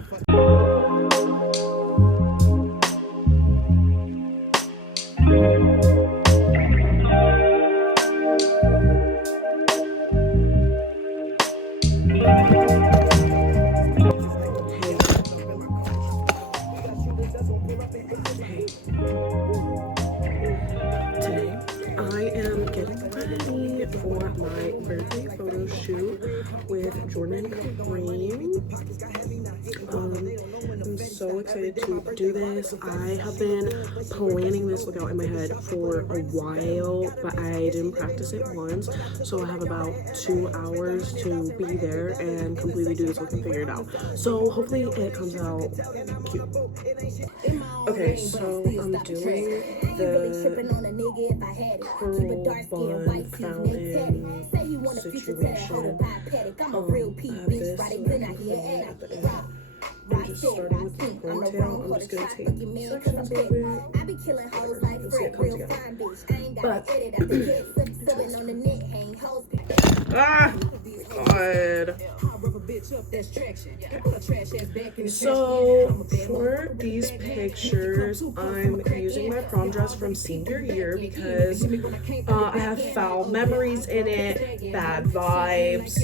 Today I am getting ready for my birthday photo shoot with Jordan and Kareem. I'm so excited to do this. I have been planning this look out in my head for a while, but I didn't practice it once, so I have about 2 hours to be there and completely do this look and figure it out. So hopefully it comes out cute. Okay, so I'm doing the curl bun fountain situation. I have this at the end. I'm just starting with the ponytail. I'm just gonna take sections of it and see it come together. But ah, God. So for these pictures, I'm using my prom dress from senior year because I have foul memories in it, bad vibes,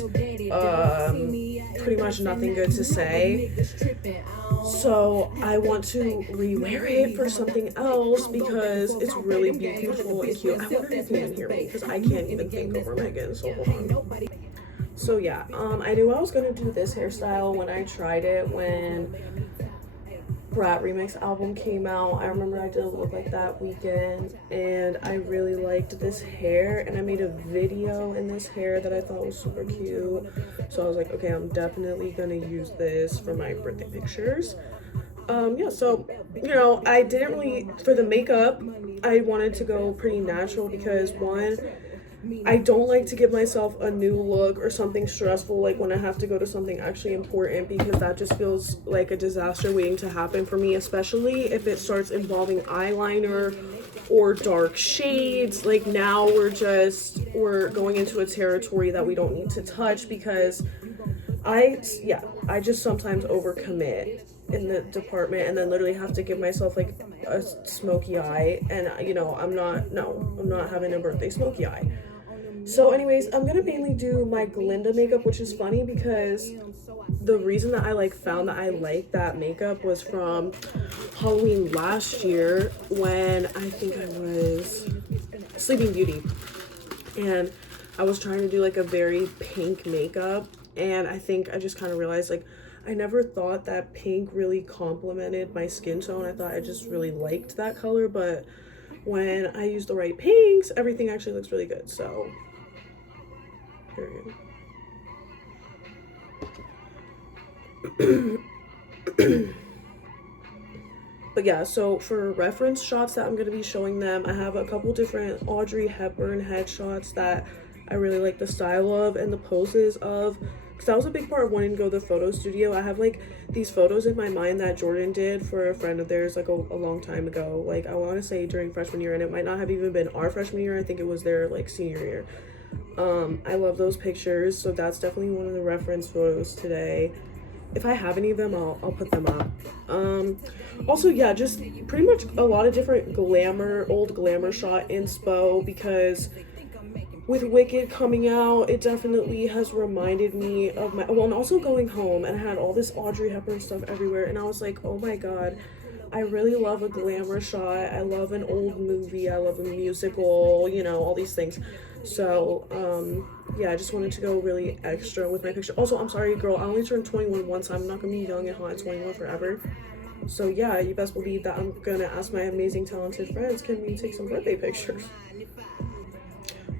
pretty much nothing good to say. So I want to rewear it for something else because it's really beautiful and cute. I wonder if you can hear me because I can't even think over Megan, so hold on. So yeah, I knew I was gonna do this hairstyle when I tried it when Brat Remix album came out. I remember I did a look like that weekend and I really liked this hair, and I made a video in this hair that I thought was super cute. So I was like, okay, I'm definitely gonna use this for my birthday pictures. Yeah, so, you know, I didn't really, for the makeup, I wanted to go pretty natural because one, I don't like to give myself a new look or something stressful like when I have to go to something actually important, because that just feels like a disaster waiting to happen for me, especially if it starts involving eyeliner or dark shades. Like now we're going into a territory that we don't need to touch because I just sometimes overcommit in the department and then literally have to give myself like a smoky eye, and you know, I'm not having a birthday smoky eye. So anyways, I'm gonna mainly do my Glinda makeup, which is funny because the reason that I found that I liked that makeup was from Halloween last year when I think I was Sleeping Beauty, and I was trying to do like a very pink makeup, and I think I just kind of realized like I never thought that pink really complemented my skin tone. I thought I just really liked that color, but when I use the right pinks, everything actually looks really good. So period. But yeah, so for reference shots that I'm going to be showing them, I have a couple different Audrey Hepburn headshots that I really like the style of and the poses of, because that was a big part of wanting to go to the photo studio. I have like these photos in my mind that Jordan did for a friend of theirs like a long time ago, like I want to say during freshman year, and it might not have even been our freshman year. I think it was their like senior year. I love those pictures, so that's definitely one of the reference photos today. If I have any of them, I'll put them up. Also, yeah, just pretty much a lot of different old glamour shot inspo, because with Wicked coming out, it definitely has reminded me of my, well, and also going home, and I had all this Audrey Hepburn stuff everywhere, and I was like, oh my god, I really love a glamour shot. I love an old movie. I love a musical, you know, all these things. So, yeah, I just wanted to go really extra with my picture. Also, I'm sorry, girl, I only turned 21 once. I'm not gonna be young and hot at 21 forever. So, yeah, you best believe that I'm gonna ask my amazing, talented friends, can we take some birthday pictures?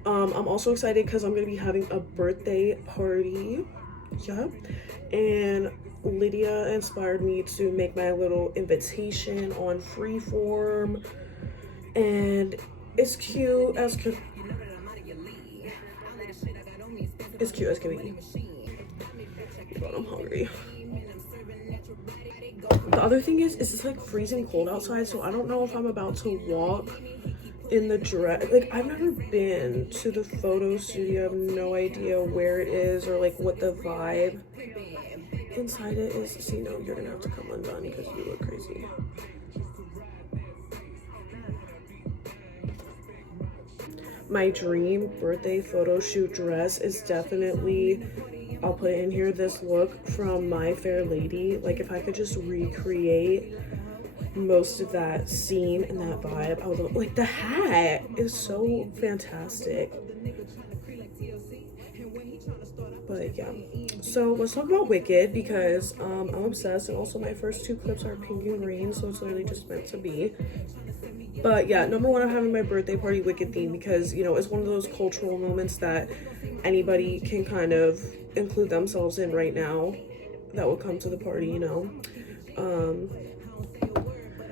I'm also excited because I'm gonna be having a birthday party. Yeah. And Lydia inspired me to make my little invitation on Freeform, and it's cute as can be. But I'm hungry. The other thing is it's like freezing cold outside, so I don't know if I'm about to walk in the dress. Like, I've never been to the photo studio. I have no idea where it is or like what the vibe inside it is, see, no, you're gonna have to come undone because you look crazy. My dream birthday photo shoot dress is definitely, I'll put it in here, this look from My Fair Lady. Like, if I could just recreate most of that scene and that vibe, I would, like, the hat is so fantastic. But yeah, so let's talk about Wicked, because I'm obsessed, and also my first 2 clips are pink and green, so it's literally just meant to be. But yeah, number one, I'm having my birthday party Wicked theme because, you know, it's one of those cultural moments that anybody can kind of include themselves in right now that will come to the party, you know.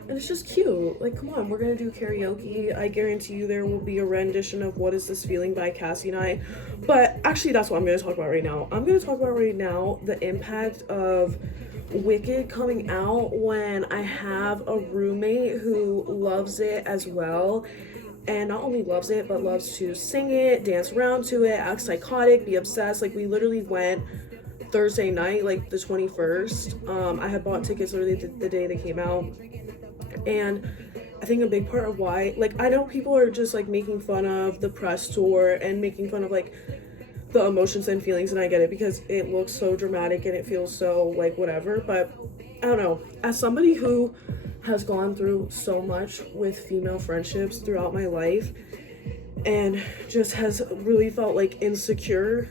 And it's just cute. Like, come on, we're gonna do karaoke. I guarantee you there will be a rendition of What Is This Feeling by Cassie and I. But actually, that's what I'm gonna talk about right now. I'm gonna talk about right now the impact of Wicked coming out when I have a roommate who loves it as well. And not only loves it, but loves to sing it, dance around to it, act psychotic, be obsessed. Like, we literally went Thursday night, like the 21st. I had bought tickets literally the day they came out. And I think a big part of why, like, I know people are just like making fun of the press tour and making fun of like the emotions and feelings, and I get it because it looks so dramatic and it feels so like whatever, but I don't know, as somebody who has gone through so much with female friendships throughout my life and just has really felt like insecure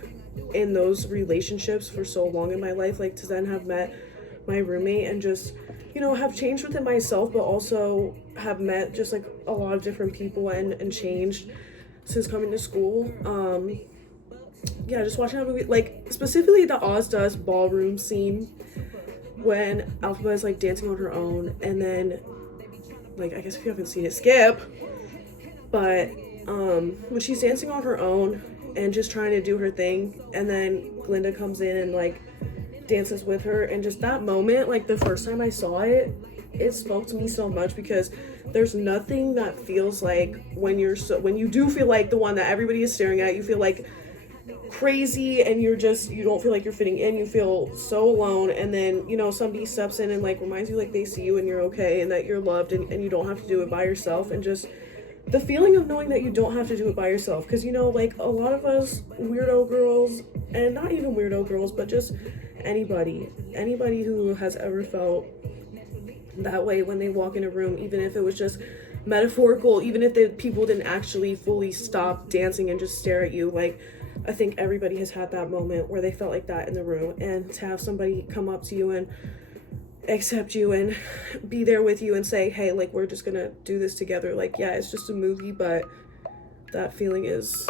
in those relationships for so long in my life, like to then have met my roommate and just, you know, have changed within myself, but also have met just like a lot of different people and changed since coming to school. Yeah, just watching that movie, like specifically the Oz Does ballroom scene when Alphaba is like dancing on her own, and then, like, I guess if you haven't seen it, skip. But when she's dancing on her own and just trying to do her thing, and then Glinda comes in and like dances with her, and just that moment, like the first time I saw it, it spoke to me so much, because there's nothing that feels like when you do feel like the one that everybody is staring at, you feel like crazy and you don't feel like you're fitting in, you feel so alone, and then, you know, somebody steps in and like reminds you like they see you and you're okay and that you're loved, and you don't have to do it by yourself, and just the feeling of knowing that you don't have to do it by yourself. Because, you know, like a lot of us weirdo girls, and not even weirdo girls, but just anybody who has ever felt that way when they walk in a room, even if it was just metaphorical, even if the people didn't actually fully stop dancing and just stare at you, like I think everybody has had that moment where they felt like that in the room, and to have somebody come up to you and accept you and be there with you and say, hey, like, we're just gonna do this together, like, yeah, it's just a movie, but that feeling is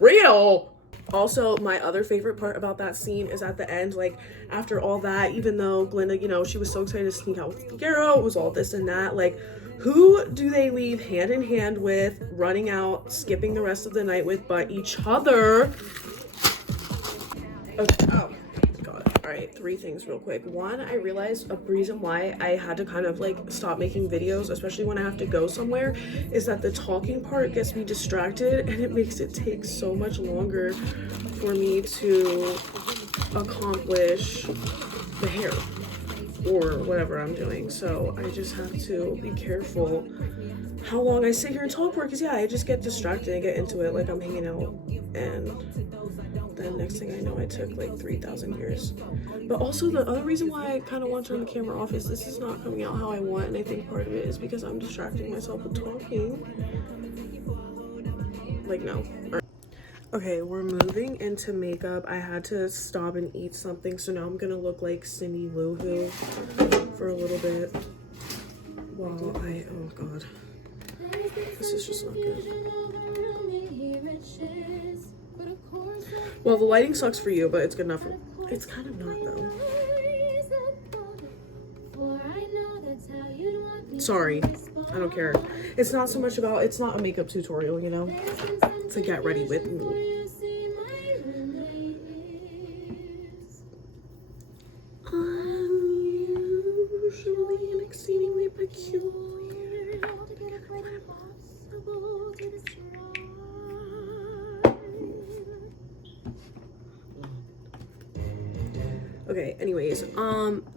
real. Also, my other favorite part about that scene is at the end, like, after all that, even though Glinda, you know, she was so excited to sneak out with Figaro, it was all this and that, like, who do they leave hand in hand with, running out, skipping the rest of the night with, but each other? Okay, oh god. Alright, 3 things real quick. One, I realized a reason why I had to kind of like stop making videos, especially when I have to go somewhere, is that the talking part gets me distracted, and it makes it take so much longer for me to accomplish the hair or whatever I'm doing. So I just have to be careful how long I sit here and talk for, because yeah, I just get distracted and get into it, like I'm hanging out, and then next thing I know, I took like 3,000 years. But also the other reason why I kind of want to turn the camera off is this is not coming out how I want, and I think part of it is because I'm distracting myself with talking. Like, no. Okay, we're moving into makeup. I had to stop and eat something, so now I'm gonna look like Cindy Lou Who for a little bit while oh god, this is just not good. Well, the lighting sucks for you, but it's good enough for, it's kind of not though. Sorry, I don't care. It's not so much about, it's not a makeup tutorial, you know? It's like, get ready with me. Unusually and exceedingly peculiar. Okay, anyways,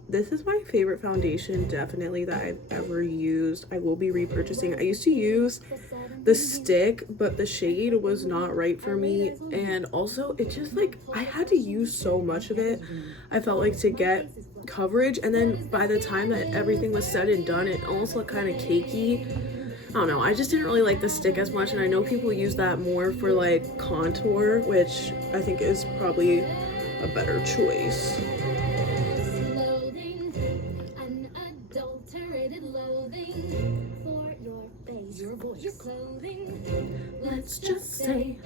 this is my favorite foundation, definitely, that I've ever used. I will be repurchasing. I used to use the stick, but the shade was not right for me, and also it just like I had to use so much of it, I felt like, to get coverage, and then by the time that everything was said and done, it almost looked kind of cakey. I don't know, I just didn't really like the stick as much, and I know people use that more for like contour, which I think is probably a better choice. Let's just say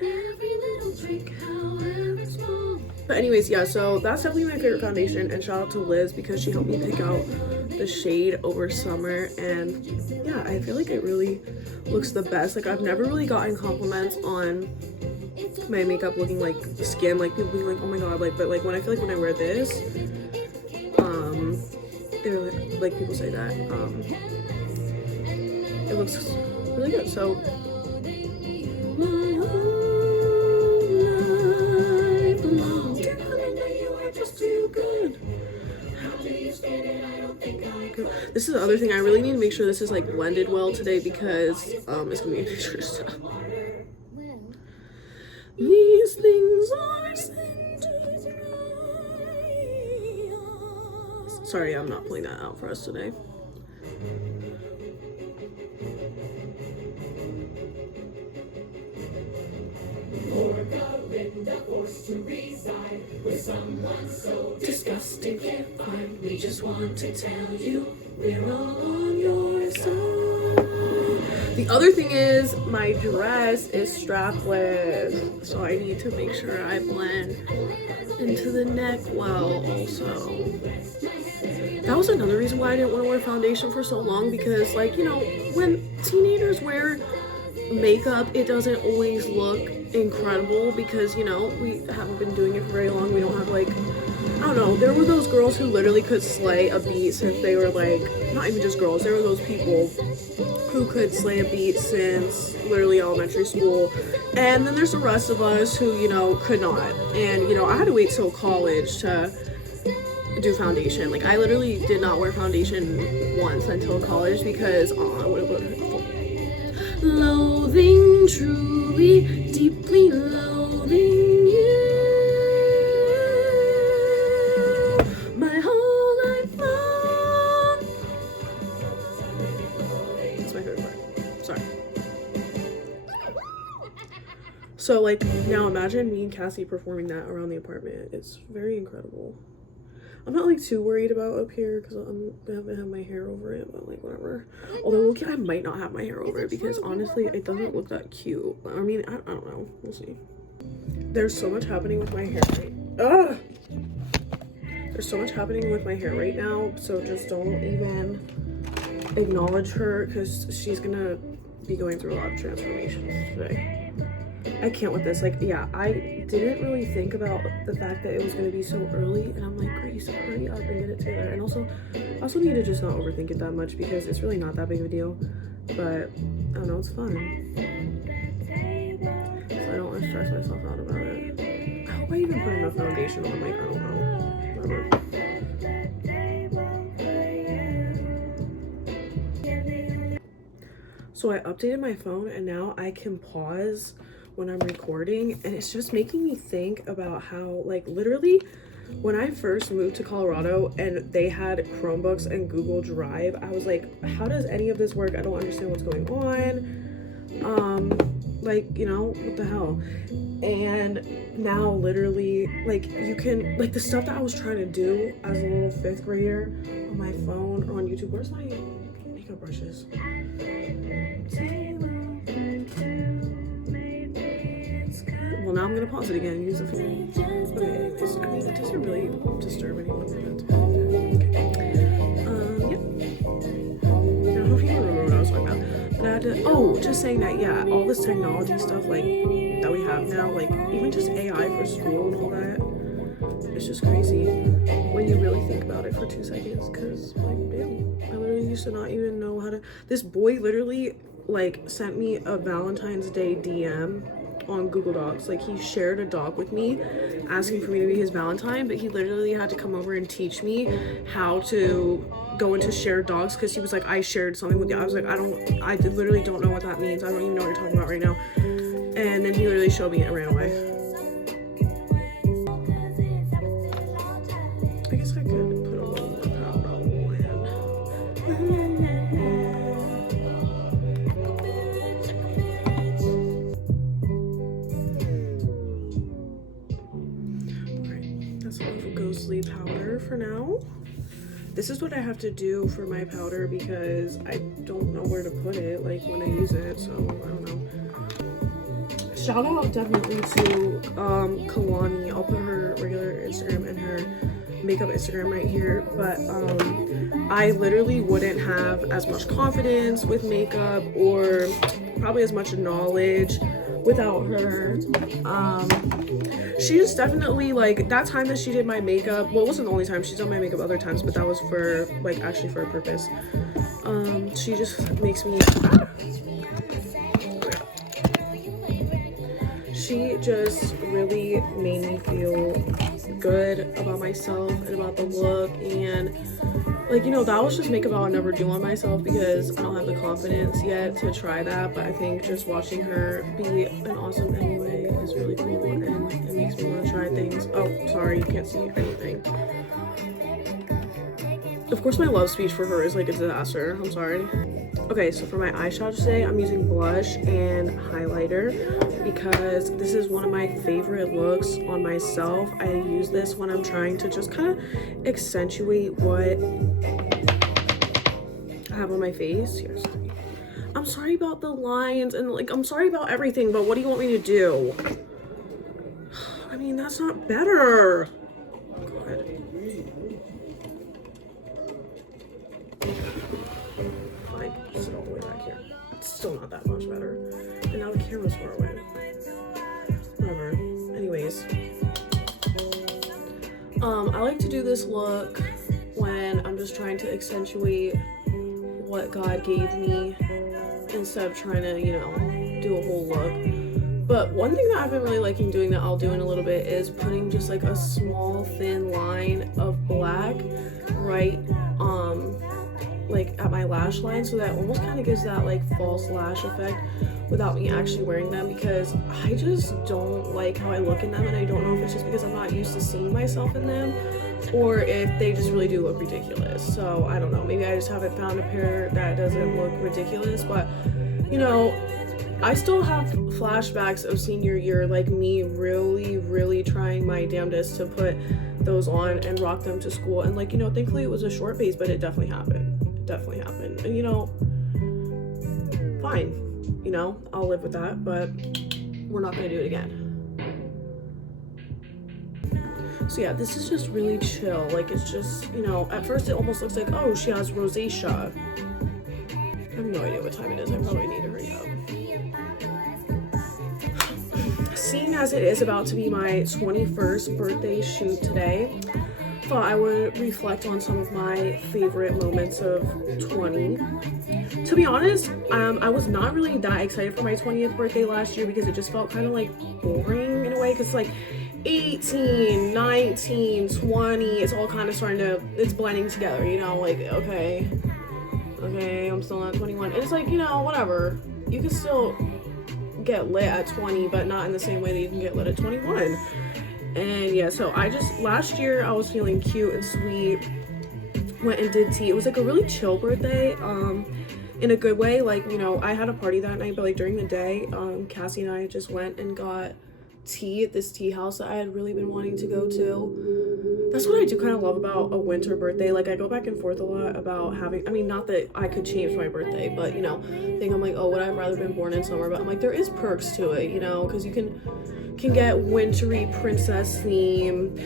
every little trick, however small. But anyways, yeah, so that's definitely my favorite foundation, and shout out to Liz because she helped me pick out the shade over summer, and yeah, I feel like it really looks the best. Like, I've never really gotten compliments on my makeup looking like skin, like people being like, oh my god, like, but like when I feel like when I wear this, they're like people say that it looks really good. So this is the other thing, I really need to make sure this is like blended well today because it's gonna be a picture stuff. These things are sent to us. Sorry, I'm not playing that out for us today. Disgusting, can't find. We just want to tell you we're all on your side. The other thing is my dress is strapless, so I need to make sure I blend into the neck well also. That was another reason why I didn't want to wear foundation for so long, because like, you know, when teenagers wear makeup, it doesn't always look incredible because, you know, we haven't been doing it for very long. We don't have like, I don't know, there were those girls who literally could slay a beat since they were like, not even just girls, there were those people who could slay a beat since literally elementary school, and then there's the rest of us who, you know, could not. And, you know, I had to wait till college to do foundation. Like, I literally did not wear foundation once until college because I would have hurtful. Loathing, truly, deeply loathing you. My whole life long. That's my favorite part. Sorry. So, like, now imagine me and Cassie performing that around the apartment. It's very incredible. I'm not like too worried about up here because I haven't had my hair over it, but like whatever. Although look, I might not have my hair over it because honestly it doesn't look that cute. I mean, I don't know, we'll see. There's so much happening with my hair there's so much happening with my hair right now, so just don't even acknowledge her because she's gonna be going through a lot of transformations today. I can't with this. Like, yeah, I didn't really think about the fact that it was going to be so early, and I'm like, Grace, hurry up and get it together. And also, I also need to just not overthink it that much because it's really not that big of a deal. But I don't know, it's fun. So I don't want to stress myself out about it. I hope I even put enough foundation on. Like, I don't know. Whatever. So I updated my phone, and now I can pause when I'm recording, and it's just making me think about how, like, literally when I first moved to Colorado and they had Chromebooks and Google Drive, I was like, how does any of this work? I don't understand what's going on. Like, you know, what the hell? And now literally, like, you can, like, the stuff that I was trying to do as a little 5th grader on my phone or on YouTube. Where's my makeup brushes? Well, now I'm gonna pause it again and use the phone. Okay, anyways, I mean, it doesn't really disturb anyone. Yeah. I don't know if you remember what I was talking about. But I had to, just saying that, yeah, all this technology stuff, like, that we have now, like, even just AI for school and all that, it's just crazy when you really think about it for 2 seconds, because, like, damn, I literally used to not even know how to, this boy literally, like, sent me a Valentine's Day DM on Google Docs. Like, he shared a doc with me asking for me to be his Valentine, but he literally had to come over and teach me how to go into shared docs, because he was like, I shared something with you. I was like, I literally don't know what that means. I don't even know what you're talking about right now. And then he literally showed me and ran away. I guess I could put a little more powder on. Alright, that's enough of ghostly powder for now. This is what I have to do for my powder because I don't know where to put it, like, when I use it, so I don't know. Shout out definitely to Kalani. I'll put her regular Instagram and her makeup Instagram right here, but I literally wouldn't have as much confidence with makeup or probably as much knowledge without her. She just definitely, like, that time that she did my makeup, well, it wasn't the only time she's done my makeup other times, but that was for, like, actually for a purpose. She just makes me she just really made me feel good about myself and about the look, and, like, you know, that was just makeup I would never do on myself because I don't have the confidence yet to try that. But I think just watching her be an awesome anyway is really cool, and it makes me want to try things. Oh, sorry, you can't see anything. Of course, my love speech for her is like a disaster. I'm sorry. Okay, so for my eyeshadow today, I'm using blush and highlighter because this is one of my favorite looks on myself. I use this when I'm trying to just kind of accentuate what I have on my face. Here's, I'm sorry about the lines and, like, I'm sorry about everything, but what do you want me to do? I mean, that's not better. God. Fine, sit all the way back here. It's still not that much better. And now the camera's far away. Whatever. Anyways. I like to do this look when I'm just trying to accentuate what God gave me instead of trying to, you know, do a whole look. But one thing that I've been really liking doing that I'll do in a little bit is putting just like a small thin line of black right like at my lash line, so that almost kind of gives that like false lash effect without me actually wearing them, because I just don't like how I look in them, and I don't know if it's just because I'm not used to seeing myself in them or if they just really do look ridiculous. So I don't know, maybe I just haven't found a pair that doesn't look ridiculous. But, you know, I still have flashbacks of senior year, like me really trying my damnedest to put those on and rock them to school. And, like, you know, thankfully it was a short phase, but it definitely happened. And, you know, fine, you know, I'll live with that, but we're not gonna do it again. So yeah, this is just really chill. Like, it's just, you know, at first it almost looks like, oh, she has rosacea. I have no idea what time it is. I probably need to hurry up. Seeing as it is about to be my 21st birthday shoot today, thought I would reflect on some of my favorite moments of 20. To be honest, I was not really that excited for my 20th birthday last year because it just felt kind of like boring in a way, because like 18, 19, 20, it's all kind of starting to, it's blending together, you know, like, okay, I'm still not 21. And it's like, you know, whatever. You can still get lit at 20, but not in the same way that you can get lit at 21. And yeah, so last year I was feeling cute and sweet, went and did tea. It was like a really chill birthday, in a good way. Like, you know, I had a party that night, but like during the day, Cassie and I just went and got tea at this tea house that I had really been wanting to go to. That's what I do kind of love about a winter birthday. Like, I go back and forth a lot about having, I mean, not that I could change my birthday, but, you know, I think I'm like, oh, would I have rather been born in summer? But I'm like, there is perks to it, you know, because you can get wintry princess theme,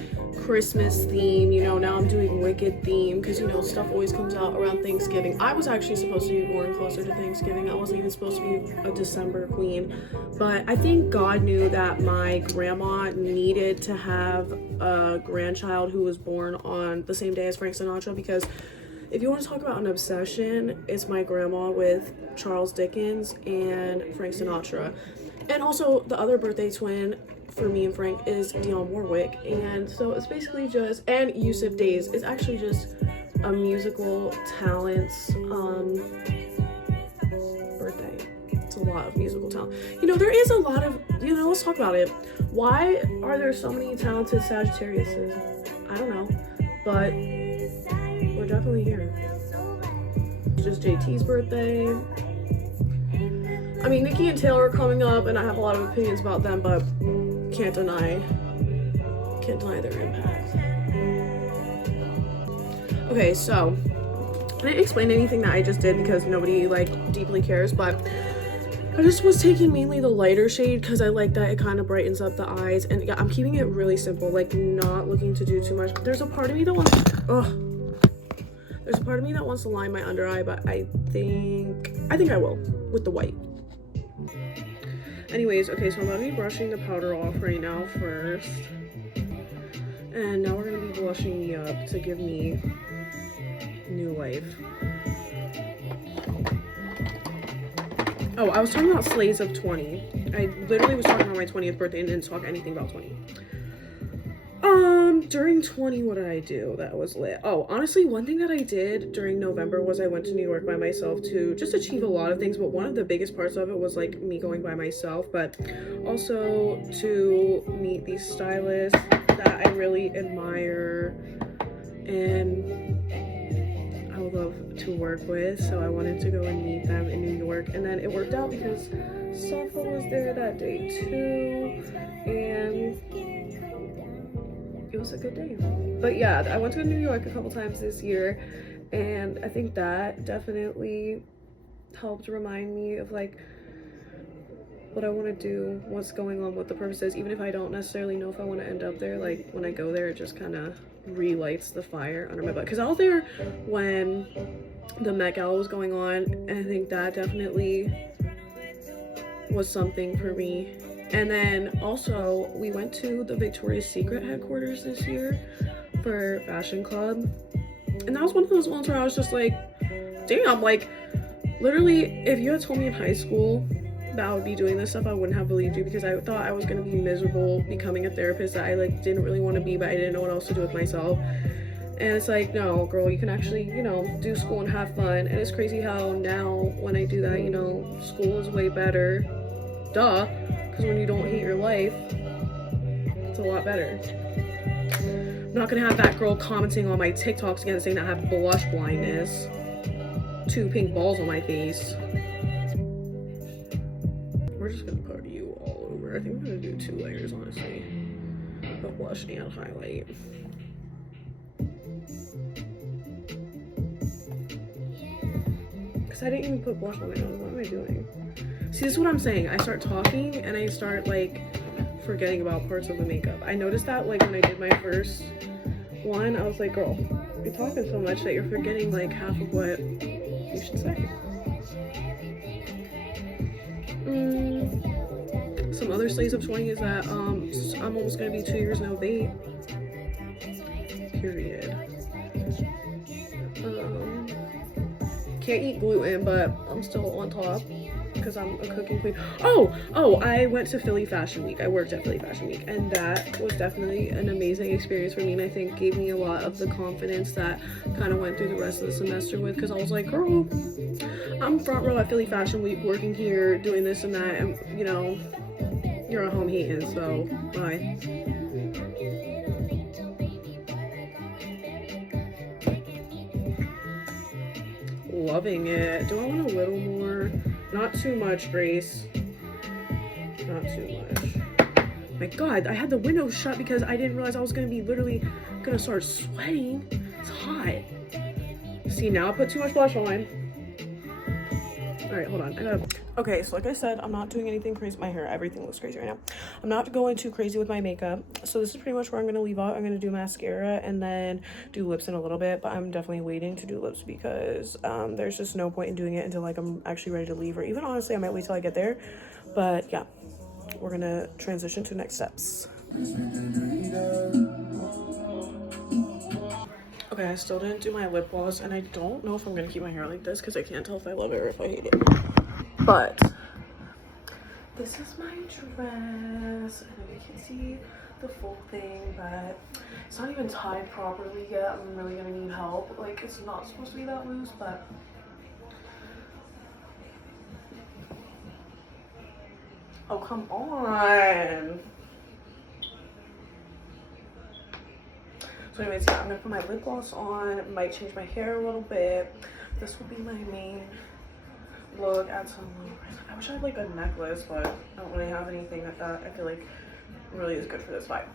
Christmas theme, you know. Now I'm doing Wicked theme because, you know, stuff always comes out around Thanksgiving. I was actually supposed to be born closer to Thanksgiving. I wasn't even supposed to be a December queen, but I think God knew that my grandma needed to have a grandchild who was born on the same day as Frank Sinatra, because if you want to talk about an obsession, it's my grandma with Charles Dickens and Frank Sinatra. And also the other birthday twin for me and Frank is Dionne Warwick, and so it's basically just, and Yusuf Days is actually just a musical talents birthday. It's a lot of musical talent. You know, there is a lot of, you know, let's talk about it. Why are there so many talented Sagittariuses? I don't know, but we're definitely here. It's just JT's birthday. I mean, Nikki and Taylor are coming up, and I have a lot of opinions about them, but can't deny their impact. Okay, so I didn't explain anything that I just did because nobody like deeply cares, but I just was taking mainly the lighter shade because I like that it kind of brightens up the eyes, and yeah, I'm keeping it really simple, like not looking to do too much. There's a part of me that wants to line my under eye, but I think I will with the white. Anyways, okay, so I'm gonna be brushing the powder off right now first, and now we're gonna be blushing me up to give me new life. Oh, I was talking about Slays of 20. I literally was talking about my 20th birthday and didn't talk anything about 20. During 20, what did I do that was lit? Oh, honestly, one thing that I did during November was I went to New York by myself to just achieve a lot of things, but one of the biggest parts of it was like me going by myself, but also to meet these stylists that I really admire and I would love to work with, so I wanted to go and meet them in New York, and then it worked out because Safa was there that day too, and it was a good day. But yeah, I went to New York a couple times this year, and I think that definitely helped remind me of like what I want to do, what's going on, what the purpose is, even if I don't necessarily know if I want to end up there. Like when I go there, it just kind of relights the fire under my butt, because I was there when the Met Gala was going on, and I think that definitely was something for me. And then also we went to the Victoria's Secret headquarters this year for Fashion Club, and that was one of those ones where I was just like, damn, like literally if you had told me in high school that I would be doing this stuff, I wouldn't have believed you, because I thought I was going to be miserable becoming a therapist that I like didn't really want to be, but I didn't know what else to do with myself. And it's like, no girl, you can actually, you know, do school and have fun. And it's crazy how now when I do that, you know, school is way better, duh, because when you don't hate your life, it's a lot better. I'm not gonna have that girl commenting on my TikToks again saying I have blush blindness, 2 pink balls on my face. We're just gonna put you all over. I think I'm gonna do 2 layers, honestly, of blush and highlight. Because I didn't even put blush on my nose. What am I doing? See, this is what I'm saying. I start talking and I start like forgetting about parts of the makeup. I noticed that like when I did my first one, I was like, girl, you're talking so much that you're forgetting like half of what you should say. Some other Slays of 20 is that I'm almost gonna be 2 years no vape. Period. Can't eat gluten, but I'm still on top because I'm a cooking queen. Oh, I went to Philly Fashion Week. I worked at Philly Fashion Week, and that was definitely an amazing experience for me, and I think gave me a lot of the confidence that kind of went through the rest of the semester with, because I was like, girl, I'm front row at Philly Fashion Week, working here, doing this and that, and you know, you're at home hating, so bye. Loving it. Do I want a little more? Not too much, Grace. Not too much. My God, I had the window shut because I didn't realize I was gonna be literally gonna start sweating. It's hot. See, now I put too much blush on. All right, hold on. Okay, so like I said, I'm not doing anything crazy. My hair, everything looks crazy right now. I'm not going too crazy with my makeup. So this is pretty much where I'm gonna leave out. I'm gonna do mascara and then do lips in a little bit, but I'm definitely waiting to do lips because there's just no point in doing it until like I'm actually ready to leave, or even honestly, I might wait till I get there. But yeah, we're gonna transition to next steps. Okay, I still didn't do my lip gloss, and I don't know if I'm gonna keep my hair like this because I can't tell if I love it or if I hate it. But this is my dress. I know you can see the full thing, but it's not even tied properly yet. I'm really gonna need help. Like, it's not supposed to be that loose, but oh, come on. So anyways, yeah, I'm gonna put my lip gloss on, might change my hair a little bit. This will be my main look. Add some, I wish I had like a necklace, but I don't really have anything like that I feel like really is good for this vibe.